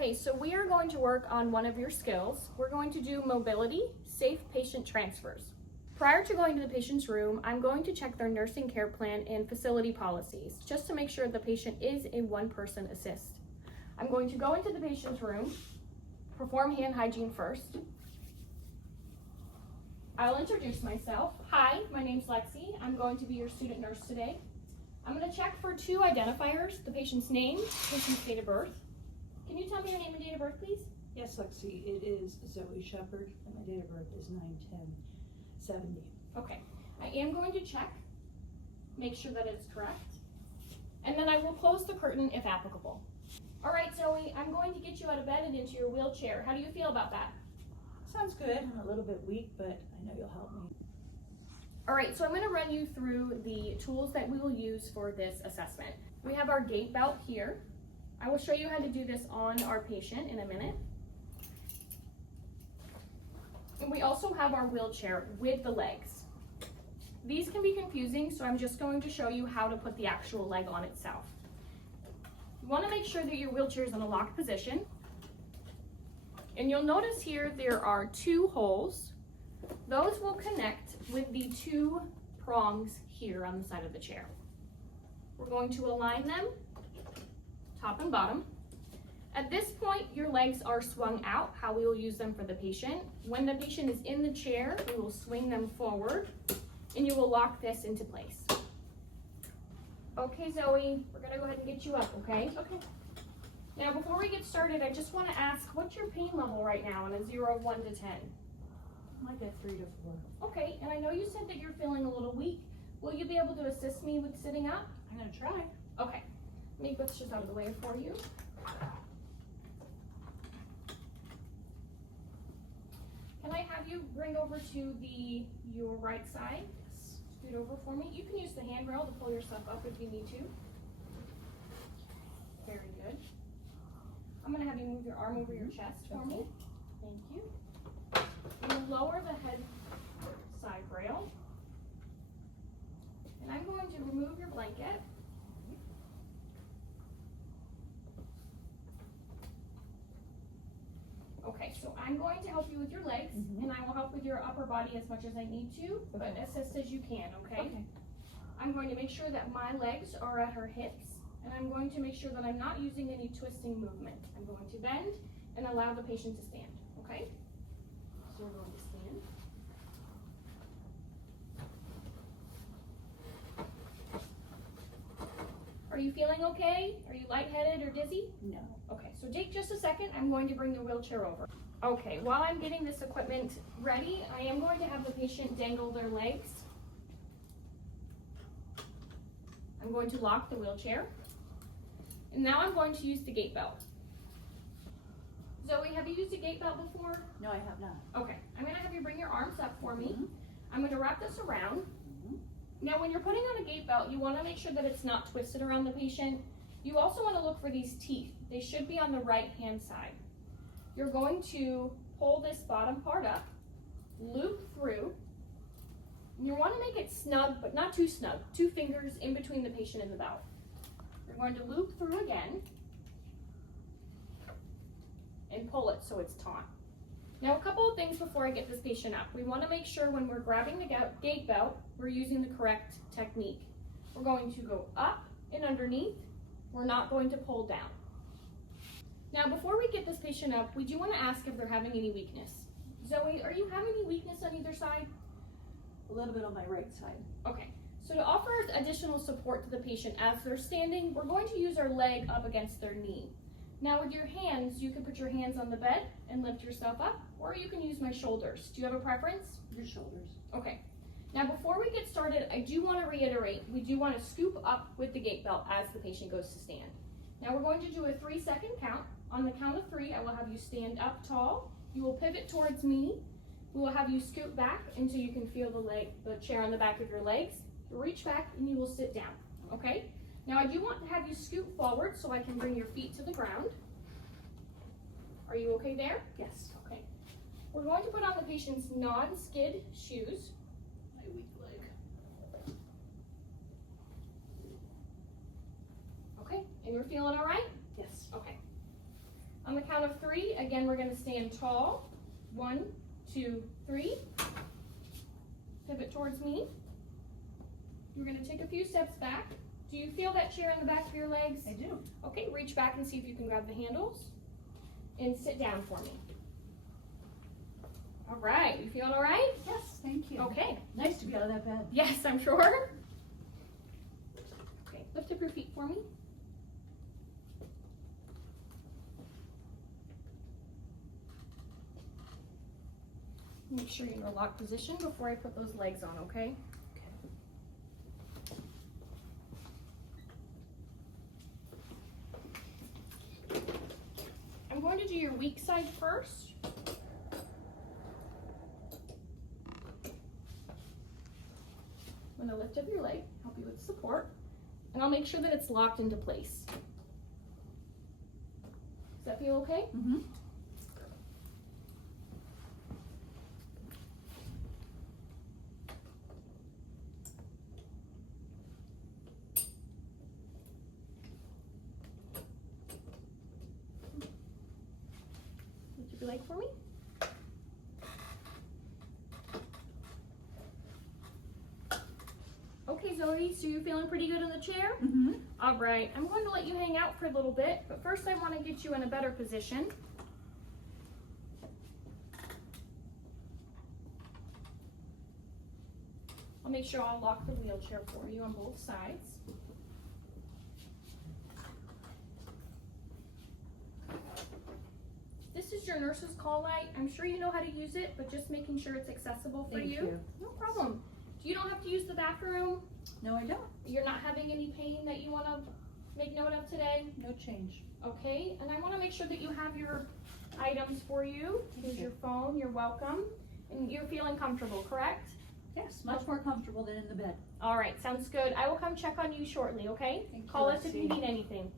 Okay, so we are going to work on one of your skills. We're going to do mobility, safe patient transfers. Prior to going to the patient's room, I'm going to check their nursing care plan and facility policies, just to make sure the patient is a one-person assist. I'm going to go into the patient's room, perform hand hygiene first. I'll introduce myself. Hi, my name's Lexi. I'm going to be your student nurse today. I'm going to check for 2 identifiers, the patient's name, patient's date of birth. Can you tell me your name and date of birth, please? Yes, Lexi, it is Zoe Shepard, and my date of birth is 9/10/70. Okay, I am going to check, make sure that it's correct, and then I will close the curtain if applicable. All right, Zoe, I'm going to get you out of bed and into your wheelchair. How do you feel about that? Sounds good. I'm a little bit weak, but I know you'll help me. All right, so I'm going to run you through the tools that we will use for this assessment. We have our gait belt here. I will show you how to do this on our patient in a minute. And we also have our wheelchair with the legs. These can be confusing, so I'm just going to show you how to put the actual leg on itself. You want to make sure that your wheelchair is in a locked position. And you'll notice here there are 2 holes. Those will connect with the 2 prongs here on the side of the chair. We're going to align them, top and bottom. At this point, your legs are swung out, how we will use them for the patient. When the patient is in the chair, we will swing them forward, and you will lock this into place. Okay, Zoe, we're gonna go ahead and get you up, okay? Okay. Now, before we get started, I just wanna ask, what's your pain level right now on a 0 of 1 to 10? Like a 3 to 4. Okay, and I know you said that you're feeling a little weak. Will you be able to assist me with sitting up? I'm gonna try. Okay, let me put this out of the way for you. Can I have you bring over to your right side? Yes. Scoot over for me. You can use the handrail to pull yourself up if you need to. Very good. I'm gonna have you move your arm over your chest for me. Thank you. You lower the head side rail. And I'm going to remove your blanket. Okay, so I'm going to help you with your legs, and I will help with your upper body as much as I need to, but assist as you can, okay? I'm going to make sure that my legs are at her hips, and I'm going to make sure that I'm not using any twisting movement. I'm going to bend and allow the patient to stand, okay? So we're going to stand. Are you feeling okay? Are you lightheaded or dizzy? No. Okay, so take just a second. I'm going to bring the wheelchair over. Okay, while I'm getting this equipment ready, I am going to have the patient dangle their legs. I'm going to lock the wheelchair. And now I'm going to use the gait belt. Zoe, have you used a gait belt before? No, I have not. Okay, I'm gonna have you bring your arms up for me. I'm gonna wrap this around. Now, when you're putting on a gait belt, you wanna make sure that it's not twisted around the patient. You also wanna look for these teeth. They should be on the right-hand side. You're going to pull this bottom part up, loop through, and you wanna make it snug, but not too snug. 2 fingers in between the patient and the belt. You're going to loop through again, and pull it so it's taut. Now, a couple of things before I get this patient up. We want to make sure when we're grabbing the gait belt, we're using the correct technique. We're going to go up and underneath. We're not going to pull down. Now, before we get this patient up, we do want to ask if they're having any weakness. Zoe, are you having any weakness on either side? A little bit on my right side. Okay, so to offer additional support to the patient as they're standing, we're going to use our leg up against their knee. Now with your hands, you can put your hands on the bed and lift yourself up, or you can use my shoulders. Do you have a preference? Your shoulders. Okay. Now before we get started, I do want to reiterate, we do want to scoop up with the gait belt as the patient goes to stand. Now we're going to do a 3-second count. On the count of 3, I will have you stand up tall. You will pivot towards me. We will have you scoot back until you can feel the chair on the back of your legs. Reach back and you will sit down, okay? Now I do want to have you scoot forward so I can bring your feet to the ground. Are you okay there? Yes. Okay. We're going to put on the patient's non-skid shoes. My weak leg. Okay, and you're feeling all right? Yes. Okay. On the count of 3, again, we're gonna stand tall. 1, 2, 3. Pivot towards me. You're gonna take a few steps back. Do you feel that chair in the back of your legs? I do. Okay, reach back and see if you can grab the handles. And sit down for me. All right, you feeling all right? Yes, thank you. Okay. Nice to be out of that bed. Yes, I'm sure. Okay, lift up your feet for me. Make sure you're in a locked position before I put those legs on, okay? I'm going to do your weak side first. I'm going to lift up your leg, help you with support, and I'll make sure that it's locked into place. Does that feel okay? Mm-hmm. Lift up your leg for me. Okay, Zoe, so you're feeling pretty good in the chair? Mm-hmm. All right, I'm going to let you hang out for a little bit, but first I want to get you in a better position. I'll make sure I'll lock the wheelchair for you on both sides. This is your nurse's call light. I'm sure you know how to use it, but just making sure it's accessible for Thank you. No problem. You don't have to use the bathroom. No, I don't. You're not having any pain that you want to make note of today? No change. Okay, and I want to make sure that you have your items for you. Here's you. your phone, you're welcome. And you're feeling comfortable, correct? Yes, much more comfortable than in the bed. All right, sounds good. I will come check on you shortly, okay? Thank you, Call us if you Leslie. need anything.